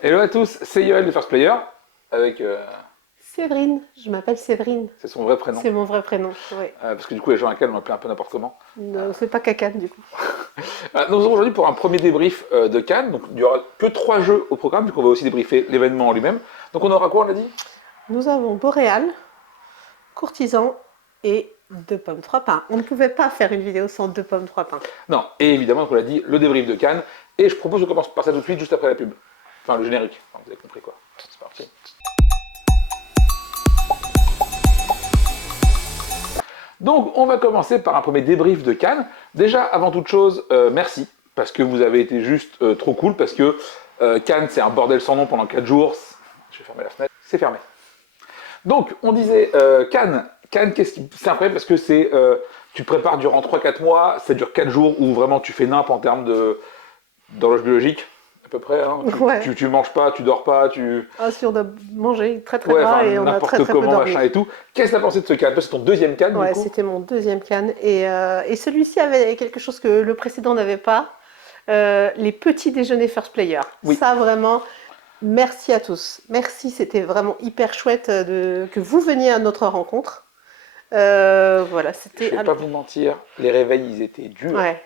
Hello à tous, c'est Yoel de First Player, avec... Séverine, je m'appelle Séverine. c'est son vrai prénom, C'est mon vrai prénom, oui. parce que du coup les gens à Cannes l'ont appelé un peu n'importe comment. Ne fais pas caca du coup. Nous sommes aujourd'hui pour un premier débrief de Cannes, donc il n'y aura que 3 jeux au programme, vu qu'on va aussi débriefer l'événement en lui-même. Donc on aura quoi, on a dit? Nous avons Boréal, Courtisan et Deux pommes, trois pains. On ne pouvait pas faire une vidéo sans Deux pommes, trois pains. Non, et évidemment, donc on l'a dit, le débrief de Cannes, et je propose de commencer par ça tout de suite, juste après la pub. Enfin, le générique, enfin, vous avez compris quoi. C'est parti. Donc, on va commencer par un premier débrief de Cannes. Déjà, avant toute chose, merci, parce que vous avez été juste trop cool, parce que Cannes, c'est un bordel sans nom pendant 4 jours. Je vais fermer la fenêtre, c'est fermé. Donc, on disait, Cannes c'est incroyable parce que tu te prépares durant 3-4 mois, ça dure 4 jours où vraiment tu fais nimp en termes d'horloge biologique, à peu près. Hein. Ouais. Tu manges pas, tu dors pas, tu... Ah, si on a mangé très très Ouais, bas enfin, et on a très n'importe très peu comment, dormi. machin et tout. Qu'est-ce que t'as pensé de ce Cannes? C'est ton deuxième Cannes, du Ouais, coup? c'était mon deuxième canne. Et celui-ci avait quelque chose que le précédent n'avait pas. Les petits déjeuners first player. Oui. Ça vraiment, merci à tous. Merci, c'était vraiment hyper chouette que vous veniez à notre rencontre. Voilà, Je c'était. vais pas vous mentir, les réveils, ils étaient durs. Ouais,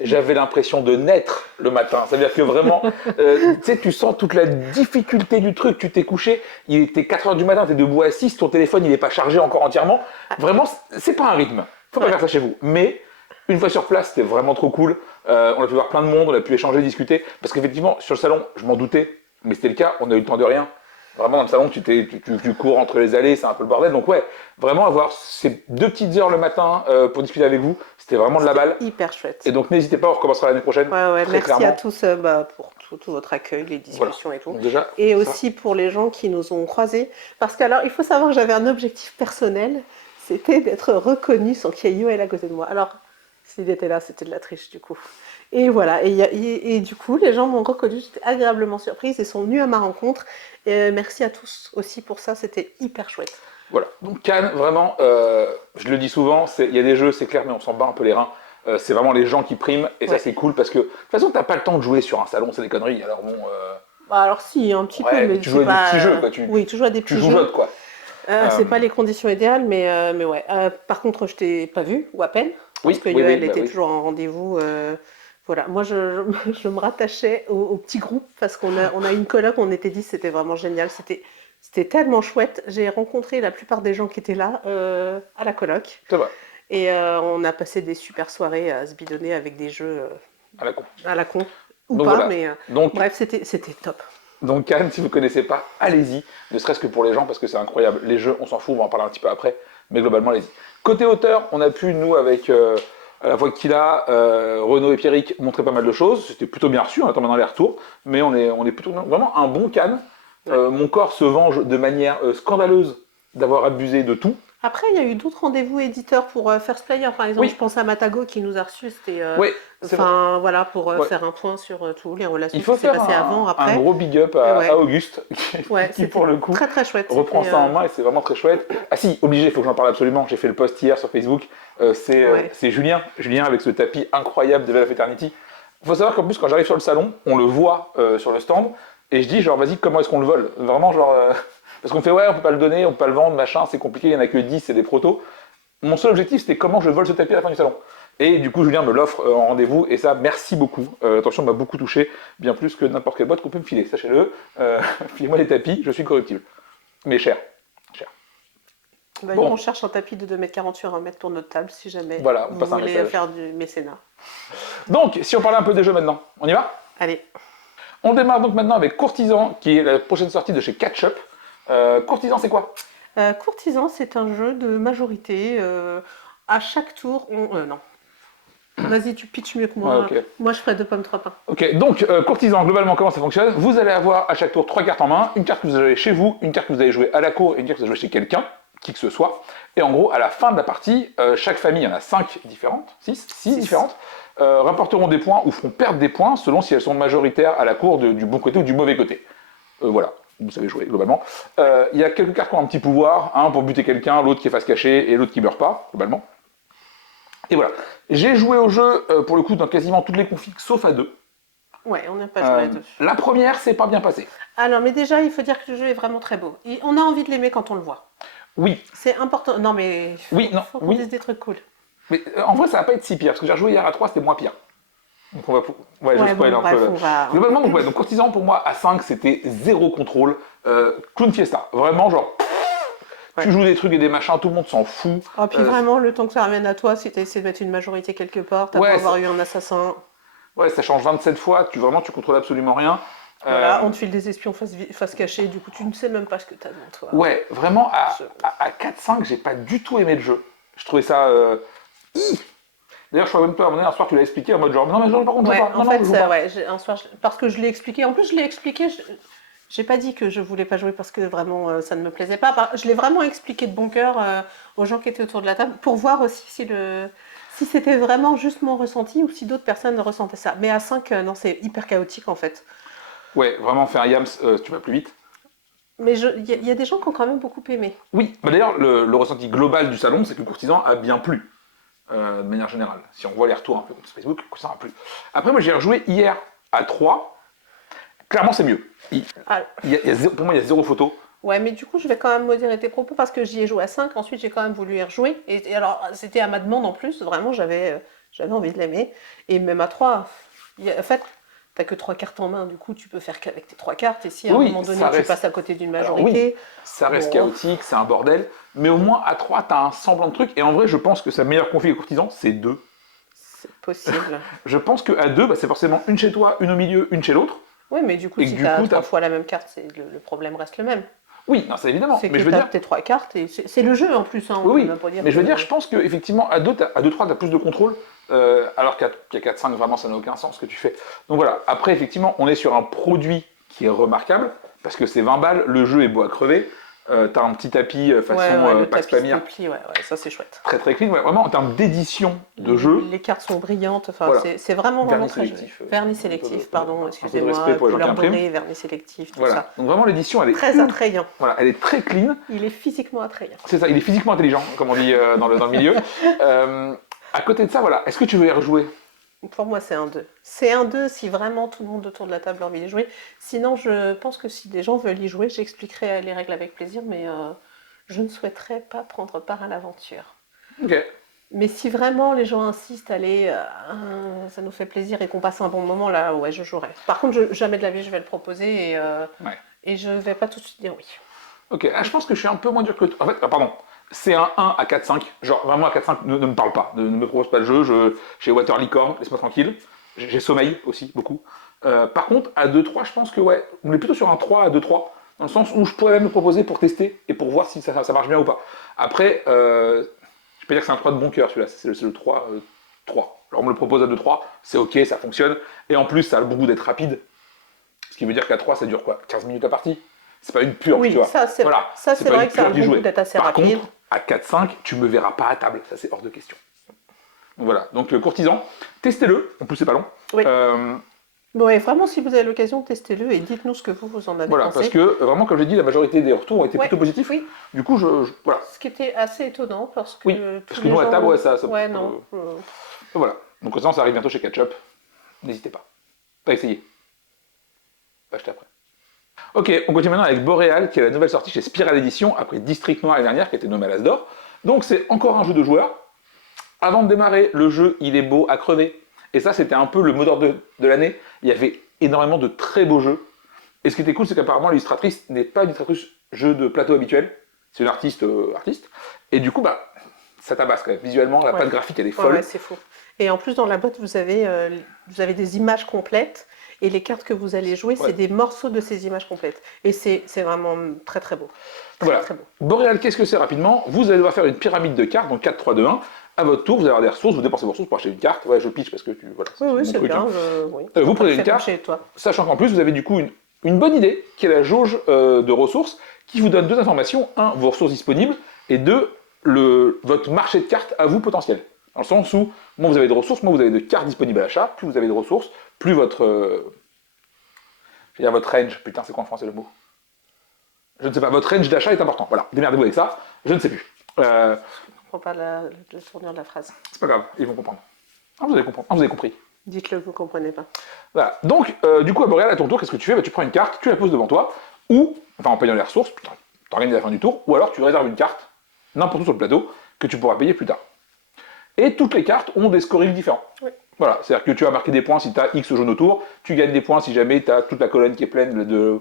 J'avais l'impression de naître le matin. C'est-à-dire que vraiment, tu sais, tu sens toute la difficulté du truc. Tu t'es couché, il était 4 heures du matin, tu es debout à 6, ton téléphone, il n'est pas chargé encore entièrement. Vraiment, c'est pas un rythme. Faut pas ouais. faire ça chez vous. Mais, une fois sur place, c'était vraiment trop cool. On a pu voir plein de monde, on a pu échanger, discuter. Parce qu'effectivement, sur le salon, je m'en doutais, mais c'était le cas, on a eu le temps de rien. Vraiment, dans le salon, tu cours entre les allées, c'est un peu le bordel. Donc, ouais, vraiment avoir ces 2 petites heures le matin pour discuter avec vous, c'était vraiment de la balle. Hyper chouette. Et donc, n'hésitez pas, on recommencera l'année prochaine. Ouais, Très merci clairement. à tous pour tout votre accueil, les Voilà. discussions et tout. Donc, déjà, Et ça. aussi pour les gens qui nous ont croisés. Parce que, alors, il faut savoir que j'avais un objectif personnel, c'était d'être reconnue sans qu'il y ait Yoel à côté de moi. Alors, s'il était là, c'était de la triche, du coup. Et voilà, et du coup, les gens m'ont reconnue, j'étais agréablement surprise et sont venus à ma rencontre. Et merci à tous aussi pour ça, c'était hyper chouette. Voilà. Donc, Cannes, vraiment, je le dis souvent, il y a des jeux, c'est clair, mais on s'en bat un peu les reins. C'est vraiment les gens qui priment, et ça, Ouais. c'est cool parce que, de toute façon, t'as pas le temps de jouer sur un salon, c'est des conneries. Alors, bon, Bah, alors si, un petit peu, ouais, mais tu joues c'est à des pas... petits jeux, quoi. Oui, tu joues à des Tu petits joues jeux. quoi. C'est pas les conditions idéales, mais ouais. Par contre, je t'ai pas vu, ou à peine, parce Oui, que oui, oui, Yoel bah était oui. toujours en rendez-vous. Voilà, moi je me rattachais au petit groupe parce qu'on a une coloc, on était dit c'était vraiment génial, c'était tellement chouette. J'ai rencontré la plupart des gens qui étaient là à la coloc Ça va, et on a passé des super soirées à se bidonner avec des jeux à la con. à la con ou Donc, pas, voilà. mais Donc, bref, c'était top. Donc Cannes, si vous ne connaissez pas, allez-y, ne serait-ce que pour les gens, parce que c'est incroyable. Les jeux, on s'en fout, on va en parler un petit peu après, mais globalement, allez-y. Côté auteur, on a pu, nous, avec à la fois Kila, Renaud et Pierrick, montrer pas mal de choses. C'était plutôt bien reçu, on attend maintenant les retours, mais on est plutôt vraiment un bon Cannes. Ouais. Mon corps se venge de manière scandaleuse d'avoir abusé de tout. Après, il y a eu d'autres rendez-vous éditeurs pour First Player. Par exemple, je Oui, pense à Matago qui nous a reçus. C'était, oui, c'est vrai. enfin, voilà, pour Ouais. faire un point sur tous les relations Il qui faut s'est faire passé avant, un après. gros big up Et à ouais, Auguste, ouais, qui c'était pour le coup très très chouette. reprend ça en main et c'est vraiment très chouette. Ah si, obligé, il faut que j'en parle absolument. J'ai fait le post hier sur Facebook. Ouais. C'est Julien. Julien avec ce tapis incroyable de Veil of Eternity. Il faut savoir qu'en plus, quand j'arrive sur le salon, on le voit sur le stand. Et je dis, genre, vas-y, comment est-ce qu'on le vole? Vraiment, genre. Parce qu'on fait, ouais, on peut pas le donner, on peut pas le vendre, machin, c'est compliqué, il y en a que 10, c'est des protos. Mon seul objectif, c'était comment je vole ce tapis à la fin du salon. Et du coup, Julien me l'offre en rendez-vous, et ça, merci beaucoup. L'attention m'a beaucoup touché, bien plus que n'importe quelle boîte qu'on peut me filer, sachez-le. Filez-moi les tapis, je suis corruptible. Mais cher. Cher. Bah, Bon, on cherche un tapis de 2,40 m sur 1 m pour notre table si jamais voilà, on vous passe un voulez message. faire du mécénat. Donc, si on parlait un peu des jeux maintenant, on y va? Allez. On démarre donc maintenant avec Courtisan, qui est la prochaine sortie de chez Catch-Up. Courtisan, c'est quoi? Courtisan, c'est un jeu de majorité. À chaque tour, non. Vas-y, tu pitches mieux que Ouais, moi. ok. Moi, je ferai 2 pommes, 3 pains. Ok, donc Courtisan, globalement, comment ça fonctionne? Vous allez avoir à chaque tour 3 cartes en main, une carte que vous avez chez vous, une carte que vous allez jouer à la cour et une carte que vous allez jouer chez quelqu'un, qui que ce soit. Et en gros, à la fin de la partie, chaque famille, il y en a 5 différentes, 6 différentes, rapporteront des points ou feront perdre des points selon si elles sont majoritaires à la cour du bon côté ou du mauvais côté. Voilà, vous savez jouer globalement. Il y a quelques cartes qui ont un petit pouvoir, un pour buter quelqu'un, l'autre qui est face cachée et l'autre qui meurt pas, globalement. Et voilà. J'ai joué au jeu, pour le coup, dans quasiment toutes les configs, sauf à 2. Ouais, on n'a pas joué à deux. La première, c'est pas bien passé. Alors, mais déjà, il faut dire que le jeu est vraiment très beau. Et on a envie de l'aimer quand on le voit. Oui, C'est important. Non, mais oui, non, faut qu'on oui. dise des trucs cool. Mais en vrai, ça va pas être si pire, parce que j'ai rejoué hier à 3, c'était moins pire. Donc on va... Ouais, je Ouais, spoil bon, un bref, peu. on va. Globalement, donc Courtisan, pour moi, à 5, c'était zéro contrôle. Clown Fiesta. Vraiment, genre, Ouais. tu joues des trucs et des machins, tout le monde s'en fout. Oh, puis vraiment, le temps que ça ramène à toi, si t'as essayé de mettre une majorité quelque part, t'as Ouais, beau avoir ça... eu un assassin. ouais, ça change 27 fois, tu contrôles absolument rien. Voilà, on te file des espions face cachée, du coup, tu ne sais même pas ce que t'as devant toi. Ouais, vraiment, Je- à 4-5, j'ai pas du tout aimé le jeu. Je trouvais ça... D'ailleurs, je crois même pas, à un moment donné, un soir, tu l'as expliqué en mode genre, non, mais genre, par contre, je Ouais, joue pas. en Non, non, fait, je joue pas. ouais, un soir, parce que je l'ai expliqué. En plus, je l'ai expliqué. J'ai pas dit que je voulais pas jouer parce que vraiment ça ne me plaisait pas. Je l'ai vraiment expliqué de bon cœur aux gens qui étaient autour de la table pour voir aussi si c'était vraiment juste mon ressenti ou si d'autres personnes ressentaient ça. Mais à 5, non, c'est hyper chaotique en fait. Ouais, vraiment, faire un Yams, tu vas plus vite. Mais il y a des gens qui ont quand même beaucoup aimé. Oui, bah d'ailleurs, le ressenti global du salon, c'est que Courtisan a bien plu, de manière générale. Si on voit les retours un peu sur Facebook, Courtisan a plu. Après, moi, j'ai rejoué hier à 3. Clairement, c'est mieux. Ah, Pour moi, il y a zéro photo. ouais, mais du coup, je vais quand même modérer tes propos parce que j'y ai joué à 5. Ensuite, j'ai quand même voulu y rejouer. Et alors, c'était à ma demande en plus. Vraiment, j'avais envie de l'aimer. Et même à 3, en fait, t'as que 3 cartes en main. Du coup, tu peux faire qu'avec tes 3 cartes. Et si à un Oui, moment donné, ça tu reste... passes à côté d'une Alors oui, majorité, ça reste bon, chaotique, c'est un bordel. Mais au moins, à 3, t'as un semblant de truc. Et en vrai, je pense que sa meilleure config à Courtisan, c'est 2. c'est possible. Je pense qu'à 2, bah, c'est forcément une chez toi, une au milieu, une chez l'autre. Oui, mais du coup, Et que si du t'as coup, 3 fois la même carte, le problème reste le même. Oui, non, c'est évidemment. C'est Mais que je veux t'as dire... tes 3 cartes et c'est le jeu en plus. Hein, on Oui, peut oui. même pas dire Mais je veux que- dire, je pense qu'effectivement, à 2-3, tu as plus de contrôle, alors qu'à 4-5, vraiment, ça n'a aucun sens ce que tu fais. Donc voilà, après, effectivement, on est sur un produit qui est remarquable, parce que c'est 20 balles, le jeu est beau à crever, tu as un petit tapis façon Ouais, le Pax tapis se Pamir, déplie, ouais, ça c'est chouette. très très clean, ouais, vraiment en termes d'édition de jeu, Les cartes sont brillantes, enfin, voilà. c'est vraiment, vraiment Vernis très sélectif, joli. Vernis un peu sélectif, de- pardon, un peu de excusez-moi, respect pour les gens qui couleur impriment. dorée, vernis sélectif, tout Voilà. ça. Donc vraiment, l'édition, elle est Très attrayant. voilà, elle est très clean. Il est physiquement attrayant. C'est ça, il est physiquement intelligent, comme on dit dans le milieu. À côté de ça, voilà, est-ce que tu veux y rejouer? Pour moi, c'est un 2. C'est un 2 si vraiment tout le monde autour de la table a envie d'y jouer. Sinon, je pense que si des gens veulent y jouer, j'expliquerai les règles avec plaisir, mais je ne souhaiterais pas prendre part à l'aventure. Ok. Mais si vraiment les gens insistent, allez, ça nous fait plaisir et qu'on passe un bon moment, là, ouais, je jouerai. Par contre, jamais de la vie, je vais le proposer Ouais. et je vais pas tout de suite dire oui. Ok, je pense que je suis un peu moins dur que toi. En fait, pardon, c'est un 1 à 4-5. Genre, vraiment à 4-5, ne me parle pas. Ne me propose pas le jeu. J'ai Water Licorne, laisse-moi tranquille. J'ai sommeil aussi, beaucoup. Par contre, à 2-3, je pense que ouais, on est plutôt sur un 3 à 2-3. Dans le sens où je pourrais même le proposer pour tester et pour voir si ça marche bien ou pas. Après, je peux dire que c'est un 3 de bon cœur celui-là. C'est le 3. 3. Alors on me le propose à 2-3, c'est ok, ça fonctionne. Et en plus, ça a le bon goût d'être rapide. Ce qui veut dire qu'à 3, ça dure quoi, 15 minutes la partie? C'est pas une purge, Oui, tu vois. ça c'est Voilà. vrai. Ça c'est pas vrai une que ça a purge le d'y bon jouer. goût d'être assez Par rapide. contre, à 4-5, tu me verras pas à table. Ça, c'est hors de question. Donc voilà. Donc le courtisan, testez-le. En plus, c'est pas long. Oui. Ouais, vraiment, si vous avez l'occasion, testez-le et dites-nous ce que vous en avez Voilà, pensé. parce que vraiment, comme j'ai dit, la majorité des retours ont été Ouais, plutôt positifs. oui. Du coup, voilà. Ce qui était assez étonnant parce que Oui, tous parce que les nous, à gens... table, ouais, ça Ouais, non. voilà. Donc ça arrive bientôt chez Ketchup. N'hésitez pas. Pas essayer. Pas acheter après. Ok, on continue maintenant avec Boréal, qui est la nouvelle sortie chez Spiral Edition, après District Noir l'année dernière, qui a été nommé à l'As d'Or. Donc c'est encore un jeu de joueurs. Avant de démarrer, le jeu, il est beau à crever. Et ça, c'était un peu le mot d'ordre de l'année. Il y avait énormément de très beaux jeux. Et ce qui était cool, c'est qu'apparemment, l'illustratrice n'est pas une illustratrice jeu de plateau habituel. C'est une artiste. Et du coup, bah, ça tabasse quand même. Visuellement, la patte graphique, elle est folle. Ouais, c'est fou. Et en plus, dans la boîte, vous avez des images complètes. Et les cartes que vous allez jouer, c'est des morceaux de ces images complètes. Et c'est vraiment très très beau. Voilà. Très beau. Boréal, qu'est-ce que c'est rapidement? Vous allez devoir faire une pyramide de cartes, donc 4, 3, 2, 1. À votre tour, vous allez avoir des ressources, vous dépensez vos ressources pour acheter une carte. Ouais, je pitch parce que voilà, Oui, mon c'est truc, bien. hein. Oui. Vous prenez une carte, chez toi. sachant qu'en plus, vous avez du coup une bonne idée, qui est la jauge de ressources, qui vous donne deux informations. Un, vos ressources disponibles, et deux, votre marché de cartes à vous potentiel. Dans le sens où, moins vous avez de ressources, moins vous avez de cartes disponibles à l'achat, plus vous avez de ressources, plus votre... je veux dire votre range. Putain, c'est quoi en français le mot? Je ne sais pas, votre range d'achat est important. Voilà, démerdez-vous avec ça, je ne sais plus. Je ne comprends pas la tournure de la phrase. C'est pas grave, ils vont comprendre. Ah, vous avez compris. Dites-le, vous comprenez pas. Voilà. Donc, du coup, à Boréal, à ton tour, qu'est-ce que tu fais? Bah, tu prends une carte, tu la poses devant toi, ou, enfin en payant les ressources, tu organises à la fin du tour, ou alors tu réserves une carte, n'importe où sur le plateau, que tu pourras payer plus tard. Et toutes les cartes ont des scorings différents. Oui. Voilà, c'est-à-dire que tu vas marquer des points si tu as X jaune autour, tu gagnes des points si jamais tu as toute la colonne qui est pleine de...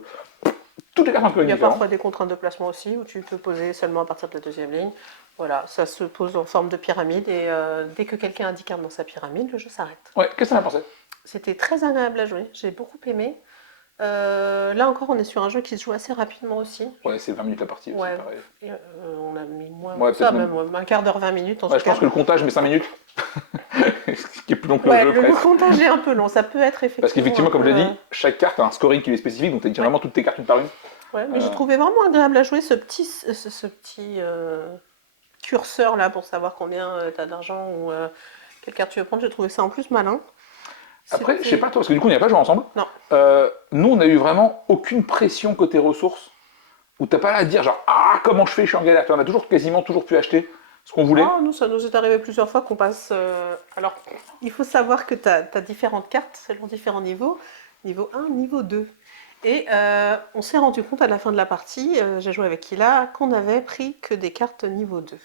Toutes les cartes ont un Il scoring y a différent. parfois des contraintes de placement aussi, où tu peux poser seulement à partir de la deuxième ligne. Voilà, ça se pose en forme de pyramide, et dès que quelqu'un a 10 cartes dans sa pyramide, le jeu s'arrête. Ouais, qu'est-ce que ça m'a pensé? C'était très agréable à jouer, j'ai beaucoup aimé. Là encore, on est sur un jeu qui se joue assez rapidement aussi. Ouais, c'est 20 minutes la partie aussi, Ouais, pareil. et, on a mis moins Ouais, que ça, peut-être même un quart d'heure, 20 minutes en Ouais, tout je pense cas. que le comptage met 5 minutes. Ce qui est plus long que le Ouais, jeu, le presque. comptage est un peu long, ça peut être effectivement. Parce qu'effectivement, un comme peu, je l'ai dit, chaque carte a un scoring qui est spécifique, donc tu as Ouais. vraiment toutes tes cartes une par une. Ouais, mais j'ai trouvé vraiment agréable à jouer ce petit curseur là pour savoir combien tu as d'argent ou quelle carte tu veux prendre. J'ai trouvé ça en plus malin. Après, je sais C'était- pas toi, parce que du coup, on n'y a pas joué ensemble. Non. Nous, on a eu vraiment aucune pression côté ressources, où t'as pas là à dire genre, ah, comment je fais, je suis en galère. On a toujours, quasiment toujours pu acheter ce qu'on voulait. Ah, nous, ça nous est arrivé plusieurs fois qu'on passe. Alors, il faut savoir que tu as différentes cartes selon différents niveaux. Niveau 1, niveau 2. Et on s'est rendu compte à la fin de la partie, j'ai joué avec Kila, qu'on n'avait pris que des cartes niveau 2.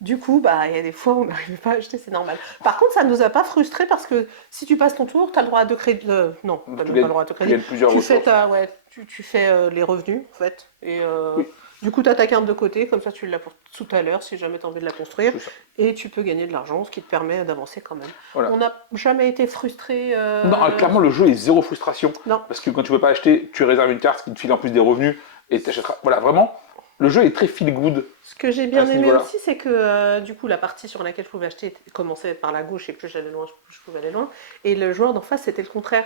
Du coup, bah, il y a des fois où on n'arrivait pas à acheter, c'est normal. Par contre, ça ne nous a pas frustrés parce que si tu passes ton tour, tu as le droit à 2 crédits. Non, tu n'as Tu même pas le gagnes, droit à 2 tu crédits. gagnes plusieurs Tu fais, ressources. tu fais les revenus, en fait. Et Oui, du coup, tu as ta carte de côté, comme ça tu l'as pour tout à l'heure si jamais tu as envie de la construire. c'est ça. Et tu peux gagner de l'argent, ce qui te permet d'avancer quand même. Voilà. On n'a jamais été frustrés. Non, clairement, le jeu est zéro frustration. Non. Parce que quand tu peux pas acheter, tu réserves une carte qui te file en plus des revenus et t'achèteras. Voilà, vraiment, le jeu est très feel good. Ce que j'ai À bien ce aimé niveau-là. aussi, c'est que du coup, la partie sur laquelle je pouvais acheter commençait par la gauche et plus j'allais loin, plus je pouvais aller loin. Et le joueur d'en face, c'était le contraire.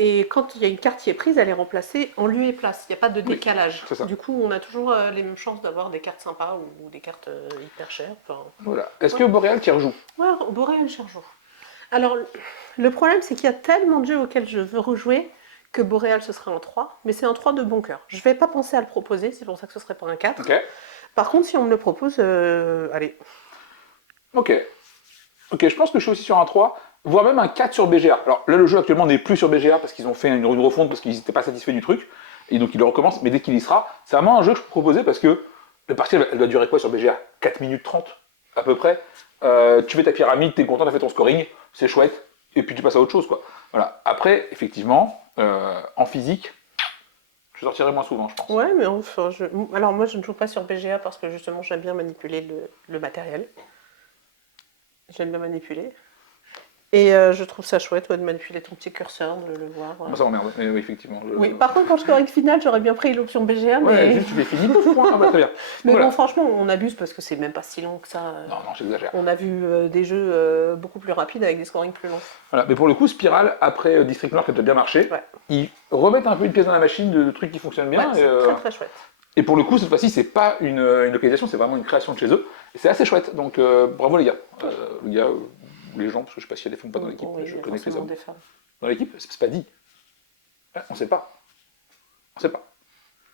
Et quand il y a une carte qui est prise, elle est remplacée en lieu et place. Il n'y a pas de Oui, décalage. c'est ça. Du coup, on a toujours les mêmes chances d'avoir des cartes sympas ou des cartes hyper chères. Enfin, Voilà. Est-ce que Boréal t'y rejoue? ouais, Boréal Cherjour. Alors, le problème, c'est qu'il y a tellement de jeux auxquels je veux rejouer que Boréal, ce serait en 3, mais c'est un 3 de bon cœur. Je ne vais pas penser à le proposer, c'est pour ça que ce serait pas un 4. Ok. Par contre, si on me le propose, allez. Ok. Ok, je pense que je suis aussi sur un 3, voire même un 4 sur BGA. Alors là, le jeu actuellement n'est plus sur BGA parce qu'ils ont fait une refonte parce qu'ils n'étaient pas satisfaits du truc. Et donc ils le recommencent, mais dès qu'il y sera, c'est vraiment un jeu que je peux proposer parce que la partie, elle doit durer quoi sur BGA? 4 minutes 30 à peu près. Tu fais ta pyramide, t'es content, t'as fait ton scoring, c'est chouette, et puis tu passes à autre chose, quoi. Voilà. Après, effectivement, en physique, je sortirai moins souvent, je pense. Ouais, mais enfin, alors moi, je ne joue pas sur BGA parce que justement, j'aime bien manipuler le matériel. J'aime bien manipuler. Et je trouve ça chouette, ouais, de manipuler ton petit curseur, de le voir. Moi, ça m'emmerde, mais oui, effectivement. Oui, par contre, pour le scoring final, j'aurais bien pris l'option BGA, Ouais, mais... juste tu fais fini, pouf, point, ah bah, très bien. Mais Voilà. bon, franchement, on abuse parce que c'est même pas si long que ça. Non, non, j'exagère. On a vu des jeux beaucoup plus rapides avec des scorings plus longs. Voilà. Mais pour le coup, Spiral, après District Noir qui a bien marché, Ouais. ils remettent un peu une pièce dans la machine de trucs qui fonctionnent bien. Ouais, c'est très très chouette. Et pour le coup, cette fois-ci, c'est pas une localisation, c'est vraiment une création de chez eux. Et c'est assez chouette. Donc bravo les gars. Les gars, les gens, parce que je sais pas s'il y a des femmes ou pas dans l'équipe, Oui, je il y a connais que les forcément hommes. des femmes. Dans l'équipe, c'est pas dit. Ouais, on sait pas. On sait pas.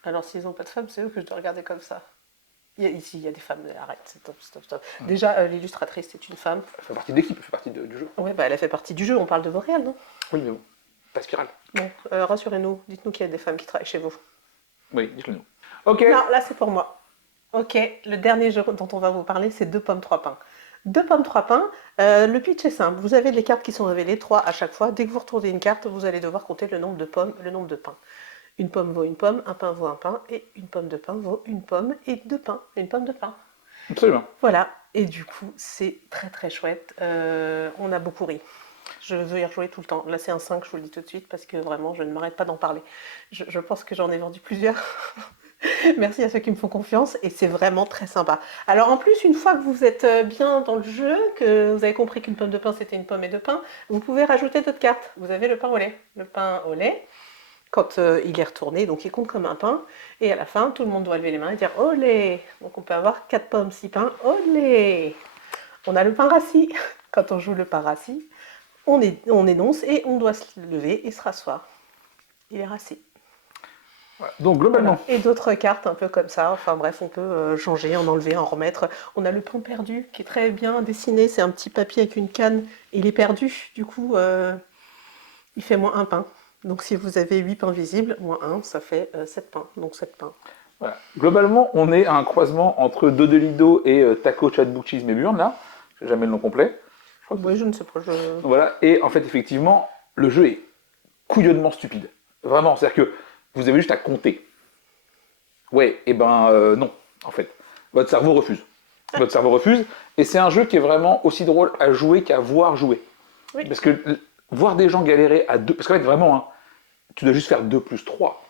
Alors, s'ils n'ont pas de femmes, c'est eux que je dois regarder comme ça. Ici, il y a des femmes, arrête, c'est top, stop, stop. Déjà, l'illustratrice, c'est une femme. Elle fait partie de l'équipe, elle fait partie du jeu. Ouais, bah elle a fait partie du jeu, on parle de Boréal, non? Oui, mais bon. Pas Spiral. Bon, rassurez-nous, dites-nous qu'il y a des femmes qui travaillent chez vous. Oui, dites-le nous. Ok. Non, là, c'est pour moi. Ok, le dernier jeu dont on va vous parler, c'est 2 pommes, 3 pains. 2 pommes, 3 pains, le pitch est simple. Vous avez les cartes qui sont révélées, 3 à chaque fois. Dès que vous retournez une carte, vous allez devoir compter le nombre de pommes, le nombre de pains. Une pomme vaut une pomme, un pain vaut un pain, et une pomme de pain vaut une pomme et 2 pains, une pomme de pain. Absolument. Voilà, et du coup, c'est très très chouette. On a beaucoup ri. Je veux y rejouer tout le temps. Là, c'est un 5, je vous le dis tout de suite, parce que vraiment, je ne m'arrête pas d'en parler. Je pense que j'en ai vendu plusieurs. Merci à ceux qui me font confiance, et c'est vraiment très sympa. Alors en plus, une fois que vous êtes bien dans le jeu, que vous avez compris qu'une pomme de pain, c'était une pomme et 2 pains, vous pouvez rajouter d'autres cartes. Vous avez le pain au lait. Le pain au lait, quand il est retourné, donc il compte comme un pain, et à la fin, tout le monde doit lever les mains et dire « Olé !» Donc on peut avoir 4 pommes, 6 pains, olé! On a le pain rassis. Quand on joue le pain rassis, on énonce et on doit se lever et se rasseoir. Il est rassis. Voilà. Donc globalement, Voilà. Et d'autres cartes un peu comme ça. Enfin bref, on peut changer, en enlever, en remettre. On a le pain perdu qui est très bien dessiné. C'est un petit papier avec une canne. Il est perdu. Du coup, il fait moins un pain. Donc si vous avez 8 pains visibles, moins 1, ça fait 7 pains. Donc 7 pains. voilà. Globalement, on est à un croisement entre Dodelido et Taco Chatbook Cheese Méburn, là. J'ai jamais le nom complet. Je crois que Oui, je ne sais pas. voilà. Et en fait, effectivement, le jeu est couillonnement stupide. Vraiment, c'est-à-dire que vous avez juste à compter. Ouais, et ben non, en fait. Votre cerveau refuse. Votre cerveau refuse. Et c'est un jeu qui est vraiment aussi drôle à jouer qu'à voir jouer. Oui. Parce que voir des gens galérer à deux. Parce qu'en fait, vraiment, hein, tu dois juste faire 2 plus 3.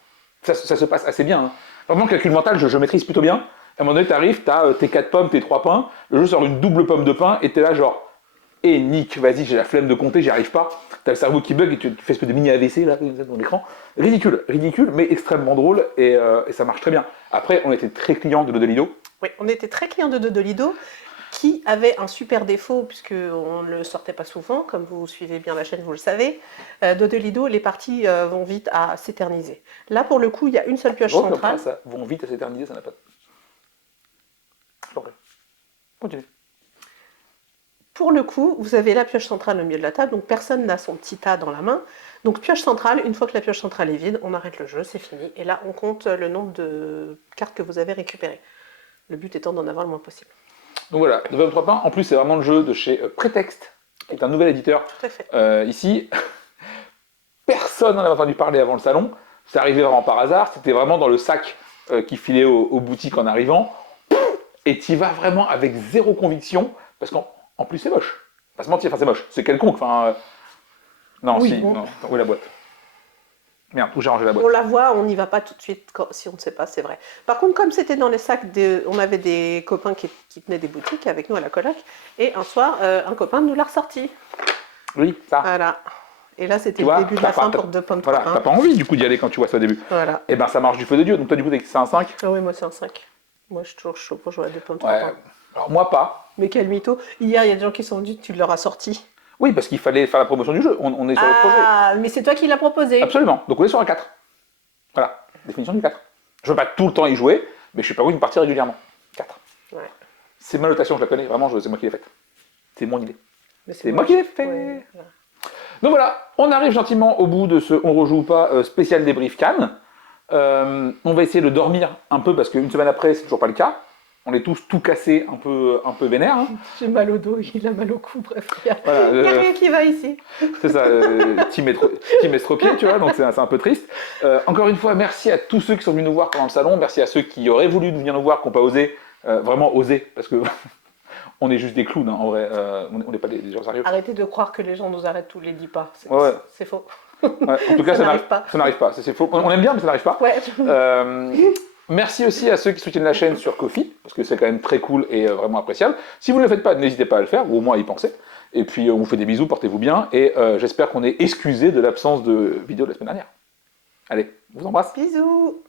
Ça se passe assez bien. Hein. Vraiment, calcul mental, je maîtrise plutôt bien. À un moment donné, t'arrives, t'as tes 4 pommes, tes 3 pains. Le jeu sort une double pomme de pain et t'es là, genre. Et Nick, vas-y, j'ai la flemme de compter, j'y arrive pas. T'as le cerveau qui bug et tu fais une espèce de mini AVC là, dans l'écran. Ridicule, mais extrêmement drôle et ça marche très bien. Après, on était très clients de Dodelido. Oui, on était très clients de Dodolido, qui avait un super défaut, puisqu'on ne le sortait pas souvent, comme vous suivez bien la chaîne, vous le savez. Dodolido, les parties vont vite à s'éterniser. Là, pour le coup, il y a une seule pioche Drôle comme centrale. ça vont vite à s'éterniser, ça n'a pas de. Je t'en prie. Continue. Pour le coup, vous avez la pioche centrale au milieu de la table, donc personne n'a son petit tas dans la main. Donc pioche centrale, une fois que la pioche centrale est vide, on arrête le jeu, c'est fini. Et là, on compte le nombre de cartes que vous avez récupérées. Le but étant d'en avoir le moins possible. Donc voilà, de 23 pains. En plus, c'est vraiment le jeu de chez Prétexte, qui est un nouvel éditeur. Tout à fait. Ici, personne n'en avait entendu parler avant le salon. C'est arrivé vraiment par hasard. C'était vraiment dans le sac qui filait aux boutiques en arrivant. Et tu y vas vraiment avec zéro conviction, parce qu'en plus, c'est moche. Pas se mentir, enfin, c'est moche. C'est quelconque. Enfin, non, Oui, si, bon. non. Où est la boîte? Merde, où j'ai rangé la On boîte? la voit, on n'y va pas tout de suite si on ne sait pas, c'est vrai. Par contre, comme c'était dans les sacs, on avait des copains qui tenaient des boutiques avec nous à la coloc, et un soir, un copain nous l'a ressorti. Oui, ça. Voilà. Et là, c'était Tu le vois, début de la fin pour 2 pommes, 3 Voilà, t'as pains. pas envie du coup d'y aller quand tu vois ça au début. Voilà. Et ben ça marche du feu de Dieu. Donc toi du coup c'est un 5. Ah oui, moi c'est un 5. Moi je suis toujours chaud pour jouer à 2 pommes, 3 Ouais. pains. Alors moi pas. Mais quel mytho. Hier, il y a des gens qui sont venus, tu leur as sorti. Oui, parce qu'il fallait faire la promotion du jeu. On est sur le projet. Ah, mais c'est toi qui l'as proposé. Absolument. Donc on est sur un 4. Voilà. Définition du 4. Je veux pas tout le temps y jouer, mais je suis pas voulu une partie régulièrement. 4. Ouais. C'est ma notation, je la connais. Vraiment, c'est moi qui l'ai faite. C'est mon idée. Mais C'est moi qui l'ai fait. Ouais, voilà. Donc voilà, on arrive gentiment au bout de ce On rejoue pas spécial débrief Cannes. On va essayer de dormir un peu parce qu'une semaine après, c'est toujours pas le cas. On est tous tout cassés, un peu vénères. Hein. J'ai mal au dos, il a mal au cou, bref, il Voilà, n'y a rien qui va ici. c'est ça, team estropié, tu vois, donc c'est un peu triste. Encore une fois, merci à tous ceux qui sont venus nous voir pendant le salon, merci à ceux qui auraient voulu venir nous voir, qui n'ont pas osé, vraiment osé, parce que on est juste des clowns, hein, en vrai, on n'est pas des gens sérieux. Arrêtez de croire que les gens nous arrêtent tous les 10 pas. Ouais. C'est faux. Ouais, en tout cas, Ça n'arrive pas. Ça n'arrive pas, c'est faux. On aime bien, mais ça n'arrive pas. Ouais. Merci aussi à ceux qui soutiennent la chaîne sur Ko-fi, parce que c'est quand même très cool et vraiment appréciable. Si vous ne le faites pas, n'hésitez pas à le faire, ou au moins à y penser. Et puis on vous fait des bisous, portez-vous bien, et j'espère qu'on est excusé de l'absence de vidéo de la semaine dernière. Allez, je vous embrasse. Bisous.